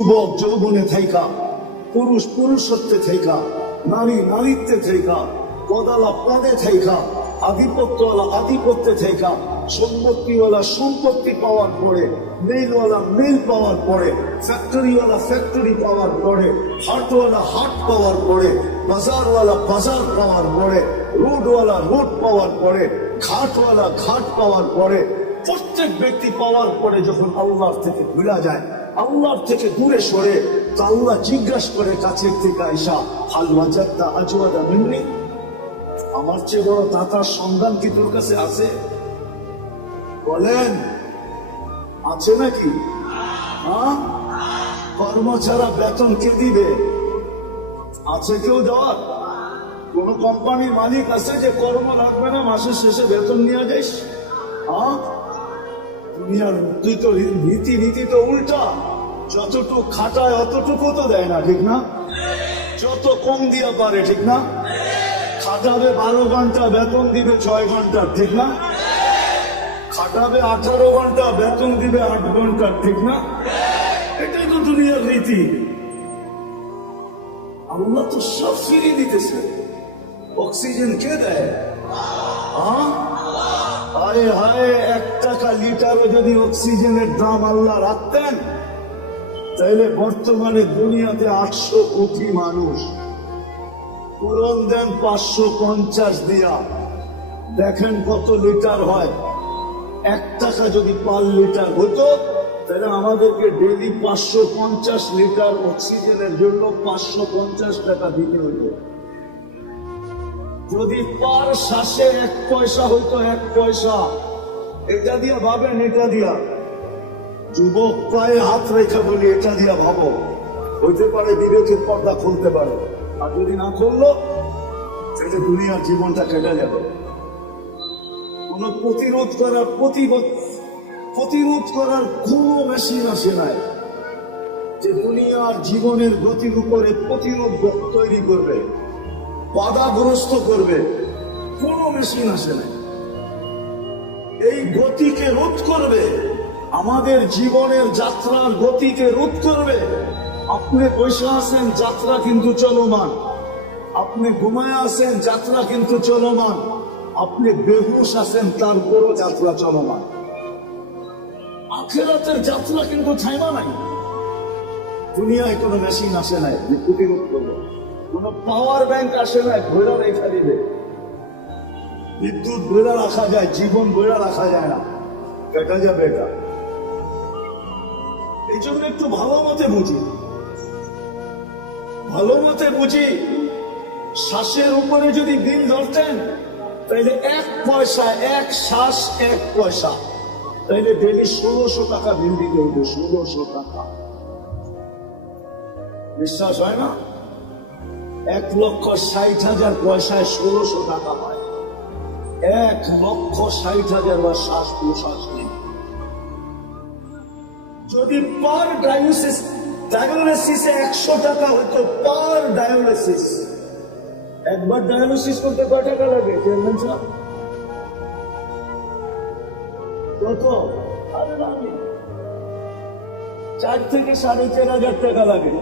যুবক যৌবনে থাইকা, পুরুষ পুরুষত্বে থাইকা, নারী নারীত্বে থাইকা, পদালা পদে থাইকা, আধিপত্যওয়ালা আধিপত্যে থাইকা, সম্পত্তিওয়ালা সম্পত্তি পাওয়ার পরে, মেইলওয়ালা মেইল পাওয়ার পরে, ফ্যাক্টরিওয়ালা ফ্যাক্টরি পাওয়ার পরে, হাটওয়ালা হাট পাওয়ার পরে, বাজারওয়ালা বাজার পাওয়ার পরে, রোডওয়ালা রোড পাওয়ার পরে, ঘাটওয়ালা ঘাট পাওয়ার পরে, প্রত্যেক ব্যক্তি পাওয়ার পরে যখন আল্লাহর থেকে ভুলা যায়, আল্লাহর থেকে দূরে সরে, তো আল্লাহ জিজ্ঞাসা করে কাছের থেকে আইসা, হাল ওয়াজাদতা আজওয়াদা মিন্নি, আমার চেয়ে বড় দাতার সন্ধান কি তোর কাছে আছে? বলেন, আছে নাকি? হ্যাঁ, কর্ম ছাড়া বেতন কে দিবে? আছে কেউ দেওয়ার? কোন কোম্পানির মালিক আছে যে কর্ম লাগবে না, মাসের শেষে বেতন নিয়ে যাইস? হ্যাঁ, দুনিয়ার তুই তো নীতি তো উল্টা, যতটুকু খাটায় অতটুকু তো দেয় না, ঠিক না? যত কম দিয়া পারে, ঠিক না? খাটাবে 12 ঘন্টা, বেতন দিবে 6 ঘন্টা, ঠিক না? খাটাবে 18 ঘন্টা, বেতন দিবে 8 ঘন্টা, ঠিক না? এটাই তো দুনিয়ার রীতি। আল্লাহ তো সব ফিরিয়ে দিতেছে। অক্সিজেন কে দেয়? আরে হায়, 1 টাকা লিটারও যদি অক্সিজেনের দাম আল্লাহ রাখতেন, তাহলে বর্তমানে দুনিয়াতে 800 কোটি মানুষ, পূরণ দেন 550 দিয়া, দেখেন কত লিটার হয়। 1 টাকা যদি পার লিটার হতো, তাহলে আমাদেরকে ডেলি 550 লিটার অক্সিজেনের জন্য 550 টাকা দিতে হতো। যদি পার শ্বাসে 1 পয়সা হইতো, 1 পয়সা, এটা দিয়া ভাবেন, এটা দিয়া। যুবক পায়ে হাত রেখা বলি, এটা দিয়া ভাবো, হইতে পারে বিবেকের পর্দা খুলতে পারে। আর যদি না করলো, তাহলে দুনিয়ার জীবনটা কেটে যাবে। কোন প্রতিরোধ করার কোন মেশিন আসে নাই যে দুনিয়ার জীবনের গতির উপরে প্রতিরোধ তৈরি করবে, বাধাগ্রস্ত করবে। কোন মেশিন আসে নাই। এই গতিকে রোধ করবে, আমাদের জীবনের যাত্রার গতিকে রোধ করবে। আপনি বসে আছেন, যাত্রা কিন্তু চলমান। আপনি ঘুমায় আছেন, যাত্রা কিন্তু চলমান। আপনি বেহুশ আছেন, তারপরও যাত্রা চলমান। আখিরাতের যাত্রা কিন্তু থাইমা নাই। দুনিয়ায় কোনো মেশিন আসে নাই যে প্রতিরোধ করবে, কোন পাওয়ার ব্যাংক আসে নাই ঘোড়া রেখা দিবে। বিদ্যুৎ ঘোড়া রাখা যায়, জীবন ঘোড়া রাখা যায় না, কেটে যাবে এটা। এই জন্য একটু ভালো মতে বুঝি, ভালো মতে বুঝি। শ্বাসের উপরে যদি বিল ধরতেন, তাইলে 1 পয়সা, 1 শ্বাস 1 পয়সা, তাইলে ডেলি 1600 টাকা বিল দিতে হইতো। 1600 টাকা, বিশ্বাস হয় না? 1,60,000 পয়সায় 1600 টাকা হয়। 1,60,000 বা শ্বাস প্রশ্বাস নেই। যদি পার ডায়ালিসিসে 100 টাকা হতো, পার ডায়ালিসিস, একবার ডায়ালিসিস করতে কয় টাকা লাগে চেয়ারম্যান সাহেব? কত? 4 থেকে 4,500 টাকা লাগে।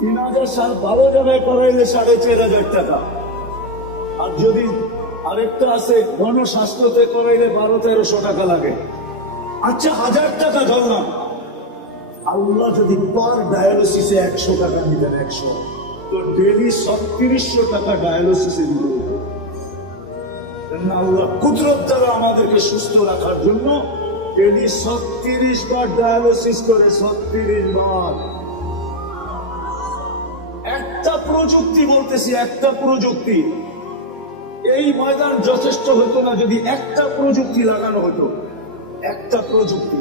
3,000 ভালো জায়গায় করাইলে 4,500 টাকা। আর যদি আরেকটা আছে গণস্বাস্থ্যতে করাইলে 1200-1300 টাকা লাগে। আচ্ছা, 1000 টাকা ধরলাম। আল্লাহ যদি পার ডায়ালিসিসে 100 টাকা নিতেন, 100, তো ডেলি 3600 টাকা ডায়ালিসিসে দিতে হতো। আল্লাহ কুদরত দ্বারা আমাদেরকে সুস্থ রাখার জন্য ডেলি 36 বার ডায়ালিসিস করে। 36 বার। একটা প্রযুক্তি বলতেছি, একটা প্রযুক্তি। এই ময়দান যথেষ্ট হতো না যদি একটা প্রযুক্তি লাগানো হতো। একটা প্রযুক্তি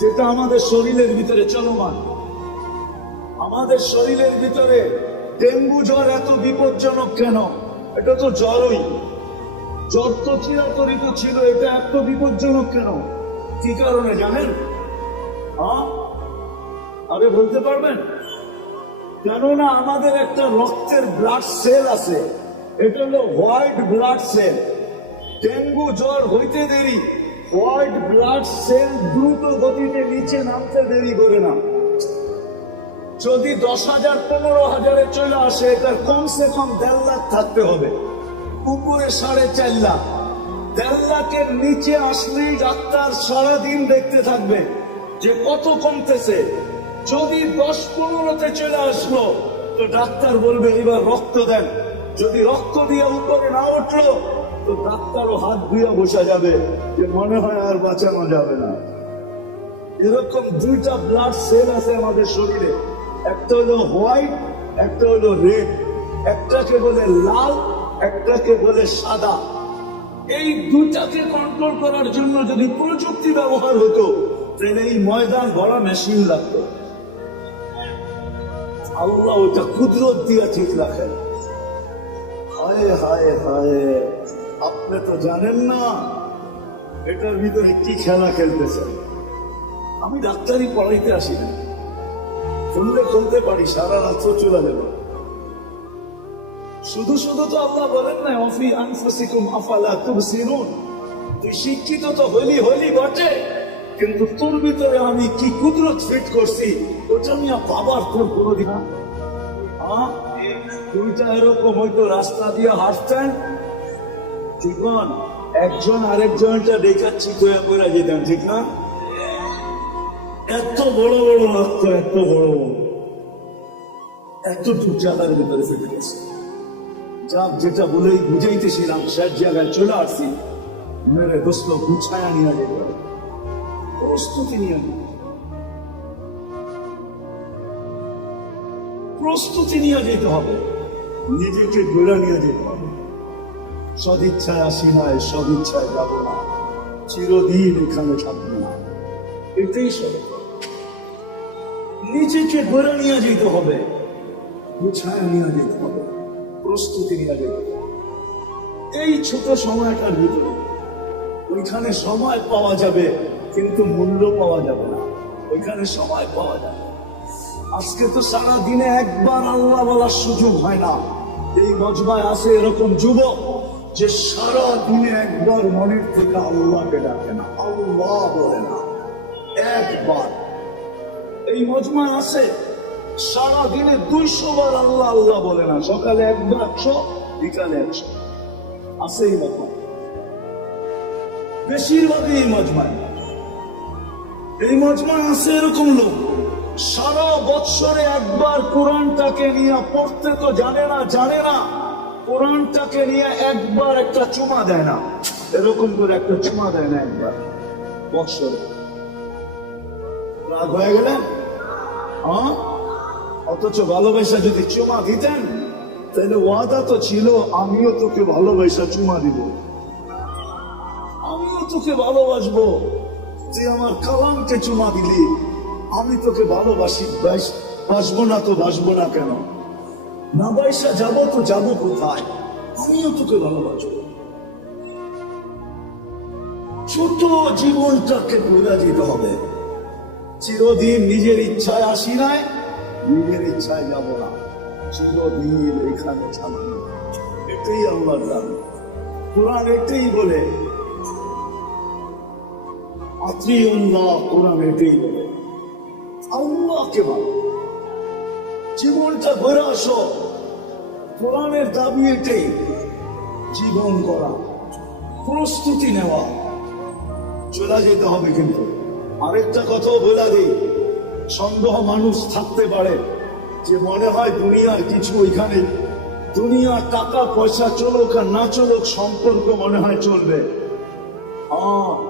যেটা আমাদের শরীরের ভিতরে চলমান। আমাদের শরীরের ভিতরে ডেঙ্গু জ্বর এত বিপজ্জনক কেন? এটা তো জ্বরই, জ্বর তো চিরাচরিত ছিল, এটা এত বিপজ্জনক কেন? কি কারণে জানেন? আরে বলতে পারবেন? কেননা আমাদের একটা রক্তের ব্লাড সেল আছে, এটা হলো হোয়াইট ব্লাড সেল। ডেঙ্গু জ্বর হইতে দেরি, হোয়াইট ব্লাড সেল দ্রুত গতিতে নিচে নামতে দেরি করে না। যদি 10,000 15,000-এ চলে আসে, এটার কমসে কম 1.5 লাখ থাকতে হবে, উপরে 4.5 লাখ। 1.5 লাখের নিচে আসলেই ডাক্তার সারাদিন দেখতে থাকবে যে কত কমতেছে। যদি 10-15-তে চলে আসলো তো ডাক্তার বলবে এবার রক্ত দেন। যদি রক্ত দিয়ে উপরে না উঠলো তো ডাক্তারও হাত ধুয়ে বসা যাবে যে মনে হয় আর বাঁচানো যাবে না। এরকম 2টা ব্লাড সেল আছে আমাদের শরীরে, একটা হলো হোয়াইট, একটা হলো রেড। একটাকে বলে লাল, একটাকে বলে সাদা। এই 2টাকে কন্ট্রোল করার জন্য যদি প্রযুক্তি ব্যবহার হতো তাহলে এই ময়দান ভরা মেশিন লাগতো। আল্লাহ ওটা কুদরত দিয়ে ঠিক রাখেন। হায় হায় হায়, আপনি তো জানেন না এটার ভিতরে কি খেলা খেলতেছেন। আমি ডাক্তারি পড়াইতে আসি না, খুললে খুলতে পারি, সারা রাত্র চলে যাবে। শুধু শুধু তো আল্লাহ বলেন না অফি আনফুসিকুম আফালা তুবসিরুন। তুই শিক্ষিত তো হইলি বটে, কিন্তু তোর ভিতরে আমি কি কুদরত ফিট করছি ওটা নিয়ে বাবার তোর কোনোদিন। দুইটা এরকম হয়তো রাস্তা দিয়ে হাঁটতেন, ঠিক না? একজন আরেকজনটা দেখাচ্ছি তোয়া করে যেতাম, ঠিক না? এত বড় বড় রক্ত, এত বড় এতটুকু জায়গার ভিতরে ফেটে গেছে। যাক, যেটা বলেই বুঝাইতেছিলাম সে জায়গায় চলে আসছি। মেরে দোস্ত গুছায়া নিয়ে যেতে হবে, প্রস্তুতি নিয়ে যেতে হবে, নিজেকে গোলা নিয়ে যেতে হবে। সদিচ্ছায় আসি নাই, সদিচ্ছায় যাব না, চিরদিন এখানে থাকবো না, এটাই সব। নিজেকে গোলা নিয়ে যেতে হবে, গুছায়া নিয়ে যেতে হবে, প্রস্তুতি নিয়ে যেতে হবে। এই ছোট সময়টার ভিতরে ওইখানে সময় পাওয়া যাবে কিন্তু মূল্য পাওয়া যাবে না। ওইখানে সময় পাওয়া যাবে। আজকে তো সারা দিনে একবার আল্লাহ বলার সুযোগ হয় না। এই মজমায় আছে এরকম যুবক যে সারা দিনে একবার মনের থেকে আল্লাহকে ডাকে না, আল্লাহ বলে না একবার। এই মজমায় আছে সারা দিনে 200 বার আল্লাহ আল্লাহ বলে না, সকালে একবার 100, বিকালে 100। আছে এই মজমায়, বেশিরভাগই এই মজমায় আছে এরকম লোক সারা বৎসরে একবার কোরআনটাকে নিয়ে পড়তে তো জানে না, কোরআনটাকে নিয়ে একবার একটা চুমা দেয় না, এরকম করে একটা চুমা দেয় না একবার বৎসরে। রাগ হয়ে গেলেন? অথচ ভালোবাসা যদি চুমা দিতেন তাহলে ওয়াদা তো ছিল আমিও তোকে ভালোবাসা চুমা দিব, আমিও তোকে ভালোবাসবো। তুই আমার কালামকে চুমা দিলি, আমি তোকে ভালোবাসি, বাসবো না তো বাসবো না কেন? না বাইসা যাবো তো যাবো কোথায়? আমিও তোকে ভালোবাসবো। ছোট জীবনটাকে ঘুরে দিতে হবে। চিরদিন নিজের ইচ্ছায় আসি নাই, নিজের ইচ্ছায় যাব না, চিরদিন এখানে থাকবো। এটাই আল্লাহর দাবি। কোরআন এটাই বলে, আতিউল্লাহ, কোরআন এটাই বলে আল্লাহকে ভালো। জীবনটা ঘুরে আসো, কোরআনের দাবি এটাই, জীবন করা, প্রস্তুতি নেওয়া। চলে যেতে হবে। কিন্তু আরেকটা কথাও বলে দিই, সন্দেহ মানুষ থাকতে পারে যে মনে হয় দুনিয়ার কিছু ওইখানে, দুনিয়ার টাকা পয়সা চলুক আর না চলুক সম্পর্ক মনে হয় চলবে।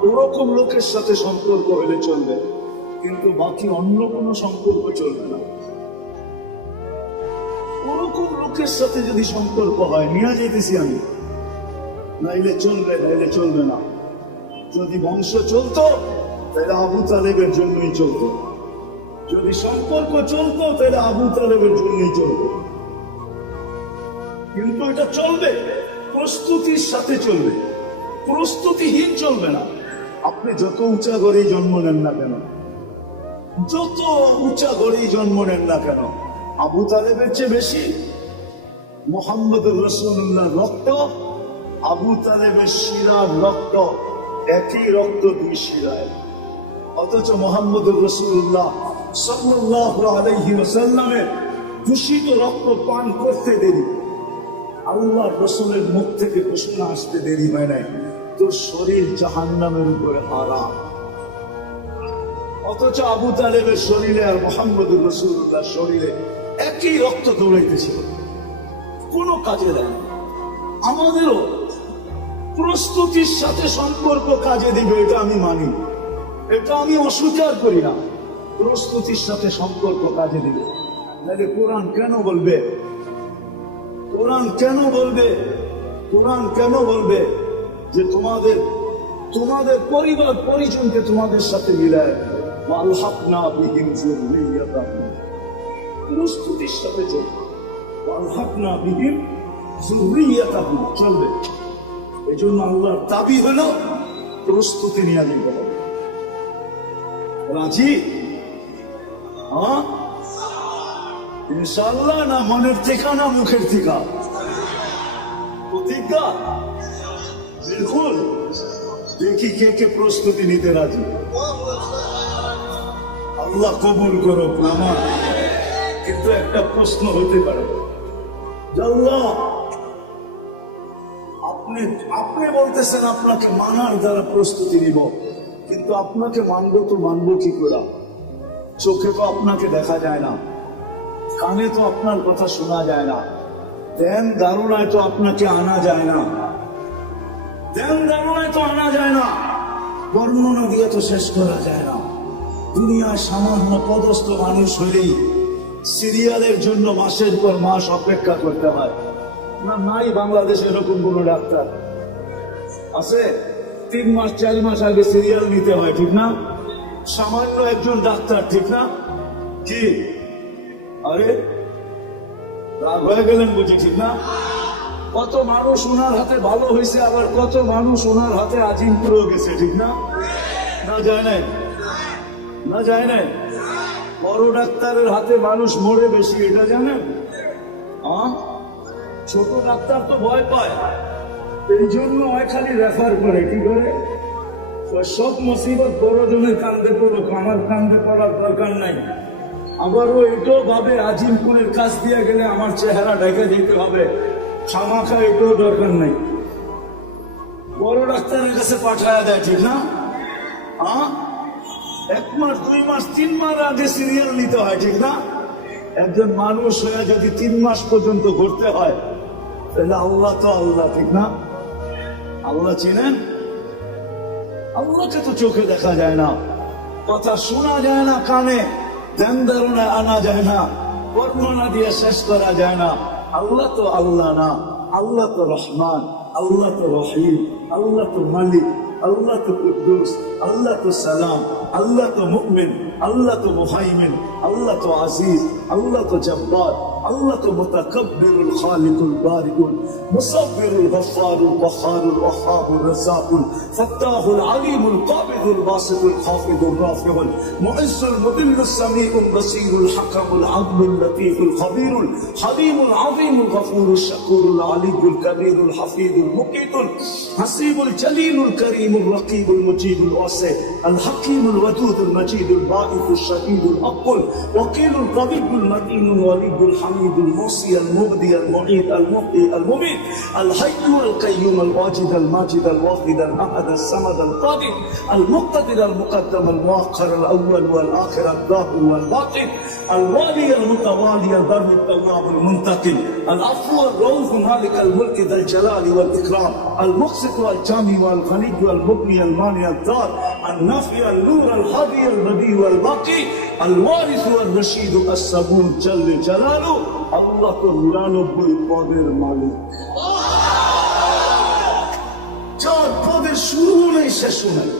ওরকম লোকের সাথে সম্পর্ক হলে চলবে, কিন্তু বাকি অন্য কোনো সম্পর্ক চলবে না। ওরকম লোকের সাথে যদি সম্পর্ক হয়, নিয়ে যেতেছি আমি, নাইলে চলবে না। যদি বংশ চলতো তাহলে আবু তালেবের জন্যই চলতো, যদি সম্পর্ক চলতো তাহলে আবু তালেবের জন্যই চলতো। কিন্তু এটা চলবে, প্রস্তুতির সাথে চলবে, প্রস্তুতিহীন চলবে না। আপনি যত উঁচা গড়েই জন্ম নেন না কেন, যত উঁচা গড়েই জন্ম নেন না কেন, আবু তালেবের চেয়ে বেশি মুহাম্মদুর রাসূলুল্লাহর রক্ত, আবু তালেবের শিরার রক্ত একই রক্ত দুই শিরায়, অথচ মুহাম্মদুর রাসূলুল্লাহ সাল্লাল্লাহু আলাইহি ওয়াসাল্লামের দূষিত রক্ত পান করতে দেরি, আল্লাহ রসুলের মুখ থেকে ঘোষণা আসতে দেরি হয় নাই, তোর শরীর জাহান্নামের উপরে হারাম। অথচ আবু তালেবের শরীরে আর মুহাম্মদুর রাসূলুল্লাহ শরীরে একই রক্ত দৌড়াইতেছিল, কোনো কাজে দেয় না। আমাদেরও প্রস্তুতির সাথে সম্পর্ক কাজে দিবে, এটা আমি মানি, এটা আমি অস্বীকার করি না। প্রস্তুতির সাথে সম্পর্ক কাজে দিবে, নাহলে কোরআন কেন বলবে, কোরআন কেন বলবে, কোরআন কেন বলবে যে তোমাদের তোমাদের পরিবার পরিজনকে তোমাদের সাথে মিলায়, ওয়ালহাকনা বিহিম যুররিয়াতাহুম, প্রস্তুতির সাথে চলবে, ওয়ালহাকনা বিহিম যুররিয়াতাহুম চলবে। এই জন্য আল্লাহর দাবি হলো প্রস্তুতি নিয়ে নিতে হবে। রাজি? হ্যাঁ ইনশাআল্লাহ, না মনের থেকে না মুখের থেকে? প্রতিজ্ঞা? বিলকুল। দেখি কে কে প্রস্তুতি নিতে রাজি। আল্লাহ কবুল করো আমার। কিন্তু একটা প্রশ্ন হতে পারে, আল্লাহ আপনি বলতেছেন আপনাকে মানার দ্বারা প্রস্তুতি নিব, কিন্তু আপনাকে মানবো তো মানবো কি করে? চোখে তো আপনাকে দেখা যায় না, কানে তো আপনার কথা শোনা যায় না, ধ্যান ধারণায় তো আপনাকে আনা যায় না, ধ্যান ধারণায় তো আনা যায় না, বর্ণনা দিয়ে তো শেষ করা যায় না। দুনিয়ায় সামান্য পদস্থ মানুষ হলেই সিরিয়ালের জন্য মাসের পর মাস অপেক্ষা করতে হয় না? নাই বাংলাদেশে এরকম কোন ডাক্তার আছে? 3 মাস 4 মাস আগে সিরিয়াল নিতে হয়, ঠিক না? সামান্য একজন ডাক্তার, ঠিক না? কি আরে রাগ হয়ে গেলেন বুঝি, ঠিক না? কত মানুষ ওনার হাতে ভালো হয়েছে, আবার কত মানুষ ওনার হাতে আজিম পুরো গেছে, ঠিক না? না যায় নাই, না যায় নাই। বড় ডাক্তারের হাতে মানুষ মরে বেশি, এটা জানেন? ছোট ডাক্তার তো ভয় পায়, এই জন্য খালি রেফার করে। কি করে? সব মুসিবত বড় জনের কান্দে পড়ুক, আমার কান্দে পড়ার দরকার নাই। আবারও এটাও ভাবে আজিমপুরের কাছ দিয়ে গেলে আমার চেহারা ঢেকে যেতে হবে, খামাখা এটাও দরকার নাই, বড় ডাক্তারের কাছে পাঠায় দেয়, ঠিক না? 1 মাস 2 মাস 3 মাস আগে সিরিয়াল নিতে হয়, ঠিক না? একজন মানুষ হয়ে যদি 3 মাস পর্যন্ত ঘুরতে হয়, তাহলে আল্লাহ তো আল্লাহ, ঠিক না? আল্লাহ চিনেন? আল্লাহকে তো চোখে দেখা যায় না, কথা শোনা যায় না, কানে ধ্যান ধারণায় আনা যায় না, বর্ণনা দিয়ে শেষ করা যায় না। আল্লাহ তো আল্লাহ না, আল্লাহ তো রহমান, আল্লাহ তো রহিম, আল্লাহ তো মালিক, আল্লাহ তো কুদ্দুস, আল্লাহ তো সালাম, আল্লাহ তো মুমিন, আল্লাহ তো মুহাইমিন, আল্লাহ তো আজিজ, আল্লাহ তো জব্বার, আল্লাহ তো মুতাকাব্বিরুল খালিকুল বারিকুল মুসাব্বিরুল গফফারুল ওয়াহারুল ওয়াহাবুর রাজ্জাকুল ফাত্তাহুল আলিমুল কাবিদুল বাসিতুল খাফিদুর রাফিউল মুইজ্জুল মুদিল্লুস সামিউল বাসীরুল হাকামুল আদলুল লতীফুল খবীরুল হালিমুল আযীমুল গফুরুশ শাকুরুল আলিয়ুল কবীরুল হাফিজুল মুকিতুল হাসিবুল জলিলুল করিমুল রকিবুল মুজিবুল ওয়াসি আল হাকিমুল ওয়াদুদুল মজিদুল বাঈফুশ শাদীদুল আক্কুল ওয়াকিলুল কবিয়ুল মতিনুল ওয়ালিদুল হামিদুল মুসি আল মুবদি আল মুঈদ আল মুহয়ি আল মুমীত আল হাইয়্যু আল কাইয়্যুম আল ওয়াজিদ আল মাজিদ আল ওয়াহিদ আল আহাদ আল সামাদ আল কাদির আল মুক্তাদির আল মুকদ্দম আল মুআখ্খার আল আউয়াল ওয়াল আখির আল যাহির ওয়াল বাতিন আল ওয়ালি আল মুতাওয়ালি আল বার আল তাওয়াব আল মুনতাকিম আল আফু আল রাউফ মালিক আল মুলক যাল জালালি ওয়াল ইকরাম আল মুকসিত ওয়াল জামি ওয়াল গনি ওয়াল মুগনি আল মানি আল দার আল নাফি আল নূর আল হাদি আল বদি ওয়াল বাকি আল ওয়ারিস ওয়াল রশিদ আস সাবুর জাল জালালু। আল্লাহ তো 99 পদের মালিক, 4 পদের শুরু নেই শেষ নেই।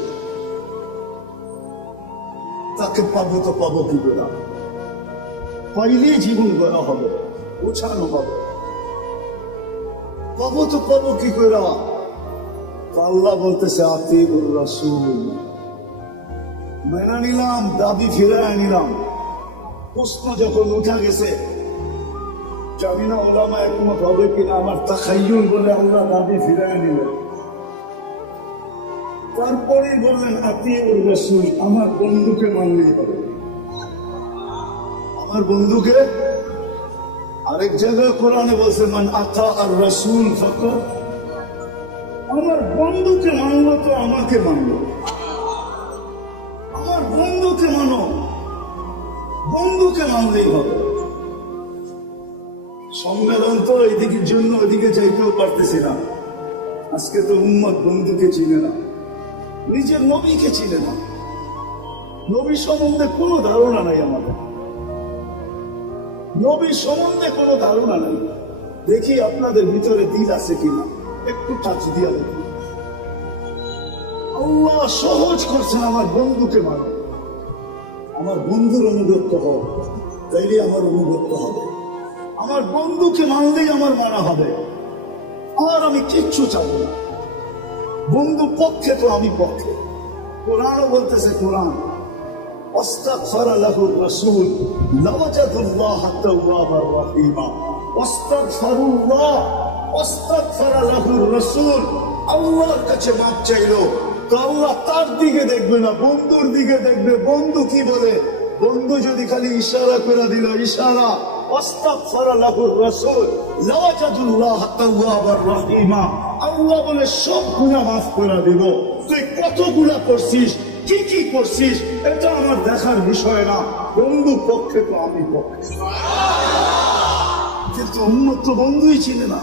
তাকে পাবো তো পাবো কি করে? পাইলেই জীবন গড়া হবে, গোছানো হবে। পাবো তো পাবো কি করে? আল্লাহ বলতেছে আতিউর রাসূল, মেনে নিলাম, দাবি ফিরায় নিলাম। প্রশ্ন যখন উঠা গেছে, জানি না ওলামা একমত হবে কিনা, আমার তাখাইয়ুল বলে আল্লাহ দাবি ফিরায় নিলেন। তারপরেই বললেন আতিউর রাসূল, আমার বন্ধুকে মানলেই হবে। আমার বন্ধুকে, আরেক জায়গায় কোরআনে বলছে মান আতা আর রাসূল ফাকাত, আমার বন্ধুকে মানলো তো আমাকে মানলো। আমার বন্ধুকে মানো, বন্ধুকে মানলেই হবে। সম্মেলন তো এদিকের জন্য ওইদিকে যাইতেও পারতেছি না। আজকে তো উম্মত বন্ধুকে চিনে না, নিজের নবীকে চিনে না। নবী সম্বন্ধে কোনো ধারণা নাই আমাদের, নবী সম্বন্ধে কোনো ধারণা নাই। দেখি আপনাদের ভিতরে দিল আছে কিনা, একটু টাচ দিয়া দেখুন। আল্লাহ সহজ করছেন, আমার বন্ধুকে মানো, আমার বন্ধুর অনুগত্য হোক, তাইলে আমার অনুগত্য হবে। আমার বন্ধুকে মানলেই আমার মানা হবে। আর আমি কিচ্ছু চাবো না। বন্ধু পক্ষে তো আমি পক্ষে। কোরআনও বলতেছে, কোরআন ওয়াস্তাগফারা লাহুর রাসূল লাওয়াজাদুল্লাহা তাওয়াবার রহিমা। ওয়াস্তাগফারুল্লাহ, ওয়াস্তাগফারা লাহুর রাসূল, আল্লাহর কাছে মাপ চাইলো তো আল্লাহ তার দিকে দেখবে না, বন্ধুর দিকে দেখবে। বন্ধু কি বলে? বন্ধু যদি খালি ইশারা করে দিল, ইশারা ওয়াস্তাগফারা লাহুর রাসূল লাওয়াজাদুল্লাহা তাওয়াবার রহিমা, আল্লাহ বলে সব গুনাহ মাফ করে দিব। তুই কত গুনাহ করছিস, কি কি করছিস, এটা আমার দেখার বিষয় না। বন্ধু পক্ষে তো আমি পক্ষে। কিন্তু উম্মত তো বন্ধুই চিনে না।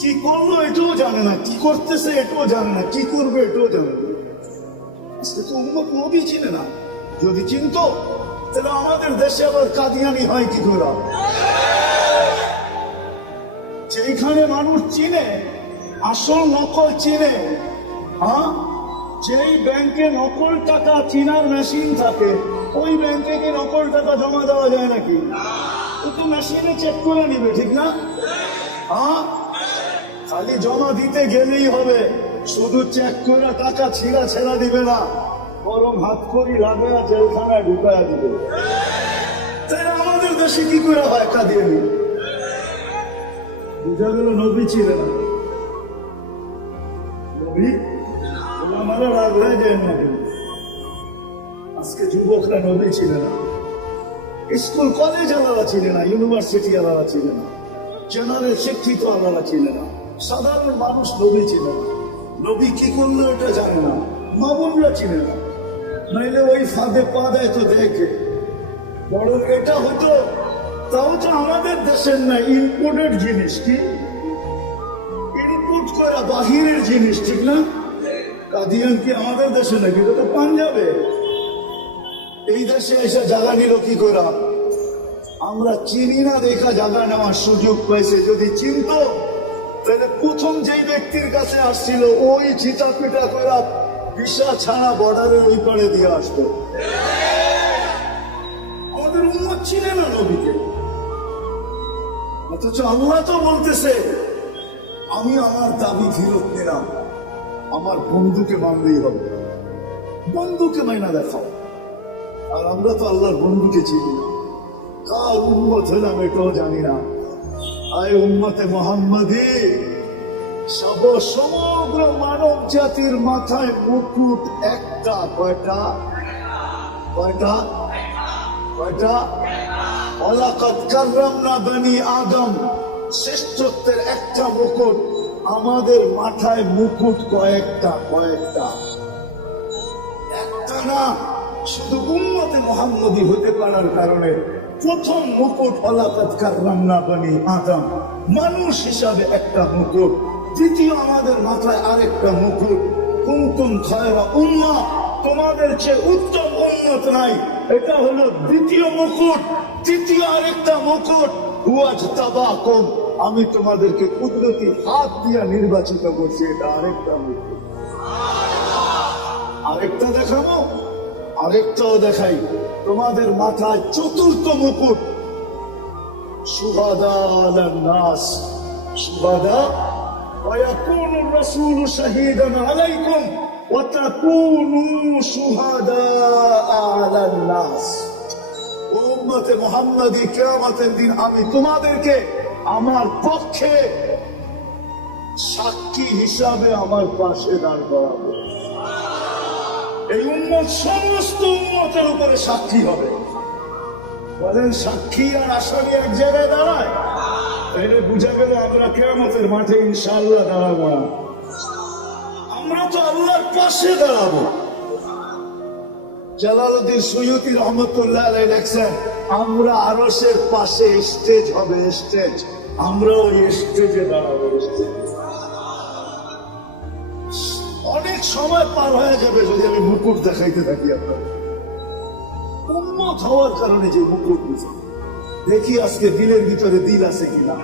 কি করলো এটাও জানে না, কি করতেছে এটাও জানে না, কি করবে এটাও জানে না। আজকে তো উম্মত নবী চিনে না। যদি চিনতো তাহলে আমাদের দেশে আবার কাদিয়ানি হয় কি করে? যেখানে মানুষ চিনে, আসল নকল চিনে। হ্যাঁ, যেই ব্যাংকে নকল টাকা চিনার মেশিন থাকে, ওই ব্যাংকে কি নকল টাকা জমা দেওয়া যায় নাকি? তো মেশিনে চেক করে নিবে, ঠিক না? হ্যাঁ, খালি জমা দিতে গেলেই হবে, শুধু চেক করে টাকা ছিঁড়া ছেড়া দিবে না, বরং হাত করি লাগে জেলখানায় ঢুকায়া দিবে। তাই আমাদের দেশে কি করে হয় কাদিয়ানি? বুঝা গেল নবী ছিলেন না। নবী ওলামারা রাগ হয়ে যায় না কেন? আজকে যুবকরা নবী ছিলেন না, স্কুল কলেজ আলাদা ছিল না, ইউনিভার্সিটি আলাদা ছিল না, জেনারেল শিক্ষিত আলাদা ছিল না, সাধারণ মানুষ নবী ছিল না। নবী কি করলো এটা জানে না, মা বোনরা চিনে না। নাইলে ওই ফাঁদে পা দেয় তো দেখে। বরং এটা হতো, তাও তো আমাদের দেশের না, ইম্পোর্টেড জিনিস। কি ইনপুট করা বাহিরের জিনিস, ঠিক না? কাদিয়ান কি আমাদের দেশে নাকি? এটা তো পাঞ্জাবে। এই দেশে এসে জায়গা নিল কি করে? আমরা চিনি না দেখা জায়গা নেওয়ার সুযোগ পাইছে। যদি চিনত তাহলে প্রথম যেই ব্যক্তির কাছে আসছিল ওই ছিটা পিটা করে ভিসা ছাড়া বর্ডারের ওই পারে দিয়ে আসতো। আমাদের উম্মত ছিল না নবীকে, অথচ আল্লাহ তো বলতেছে আমি আমার দাবি ফিরত নিলাম, আমার বন্ধুকে মানলেই হবে। বন্ধুকে মাইনা দেখাও। আর আমরা তো আল্লাহর বন্ধুকে চিনি না, কার উম্মত হলাম এটাও জানি না। আয় উম্মতে মোহাম্মদী, সমগ্র মানব জাতির মাথায় মুকুট একটা। কয়টা? কয়টা? কয়টা? ওয়ালাকাদ কাররামনা বনি আদম, শ্রেষ্ঠত্বের একটা মুকুট। আমাদের মাথায় মুকুট কয়েকটা, কয়েকটা, একটা না। শুধু উম্মতে মুহাম্মদী হতে পারার কারণে প্রথম মুকুট ওয়ালাকাদ কাররামনা বনি আদম, মানুষ হিসাবে একটা মুকুট। দ্বিতীয় আমাদের মাথায় আরেকটা মুকুট, কুনতুম খায়রা উম্মাহ, তোমাদের চেয়ে উত্তম উম্মত নাই। এটা হলো দ্বিতীয় মুকুট। তৃতীয় আরেকটা মুকুট, ওয়াজতাবাকুম, আমি তোমাদেরকে কুদরতি হাত দিয়ে নির্বাচিত করছি। এটা আরেকটা মুকুট। আরেকটা দেখাবো, আরেকটাও দেখাই। তোমাদের মাথায় চতুর্থ মুকুট, শুহাদা আলান নাস, শুহাদা ويكون الرسول شهيدا عليكم وتكونوا شهداء على الناس। উম্মতে মুহাম্মদী কিয়ামতের দিন আমি তোমাদেরকে আমার পক্ষে সাক্ষী হিসাবে আমার পাশে দাঁড় করাবো। এই উম্মত সমস্ত উম্মতের উপরে সাক্ষী হবে। বলেন সাক্ষী আর আসামি এক জায়গায় দাঁড়ায়, তাইলে বুঝা গেল আমরা কিয়ামতের মাঠে ইনশাআল্লাহ দাঁড়াবো না, আমরা তো আল্লাহর পাশে দাঁড়াবো। জালালউদ্দিন সুয়ুতী রহমতুল্লাহ আলাইহি লেখছেন, আমরা আরশের পাশে স্টেজ হবে, স্টেজ, আমরা ওই স্টেজে দাঁড়াবো। অনেক সময় পার হয়ে যাবে যদি আমি মুকুট দেখাইতে থাকি। আপনার উম্মত হওয়ার কারণে যে মুকুট দেখি আজকে দিলের ভিতরে দিল আছে কিনা।